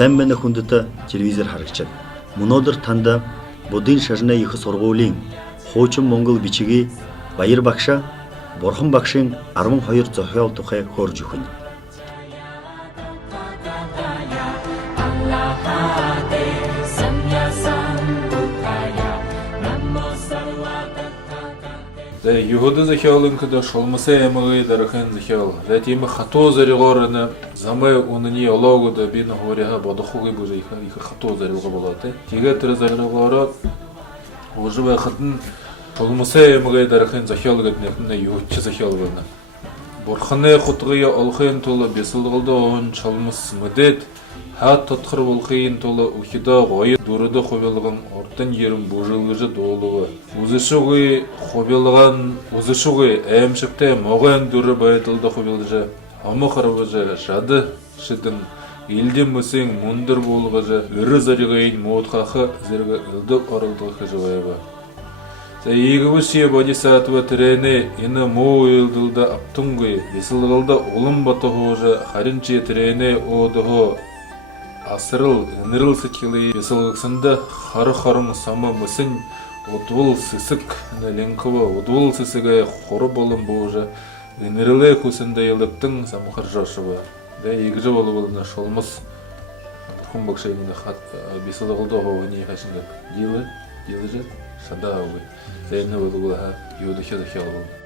Сайн байна хүндэт телевизээр харагчид. Өнөөдөр танд Будын шашны их сургуулийн хуучин монгол бичгийн Баяр багш, Бурхан багшийн 12 зохиол тухай хөөрж өгнө. Юхуды захиалын когда шалмасы эмэгэ дарахан захиал. Затем хато заригорны замы унни ологода бин хоряга бодохуги бужа их хато зарилга болаты. Тига тэр зарилгаараа уживэ хатан шалмасы эмэгэ дарахан захиал гэднэ юучи захиал байна. Бурханы хутгыя олхын тул бисэлгэлдэ он шалмас мэдэд хат татхыр болхын тул ухида гой дурыды хобелган ортын ерим бужылгыжы доолугы узышугы хобелган узышугы эмшипте моган дүры байтылды хобелжы амахарвыжы жады шидин илден мүсең мундыр болғыжы үрі заригайын модхақы зергі үлді орылдығы жывайба. Егіві шие бодисатва тірені ені мо үйілділді аптыңғы бесілғылды олым батығыжы харинче тірені одығы асырыл, нырыл сычылы бесылғысында хары-харың сама мүсін удвыл сысык ленкова удвыл сысыға хоры болым бұжы нырылы күсінде еліктің самықыр жашыва. Егіжі болы болына шолмыз Бурхан бақшайнына бесілғылды оғыне қашынға делі жет шада ауы. Зәйні болы болыға юдыхе захиалы болды.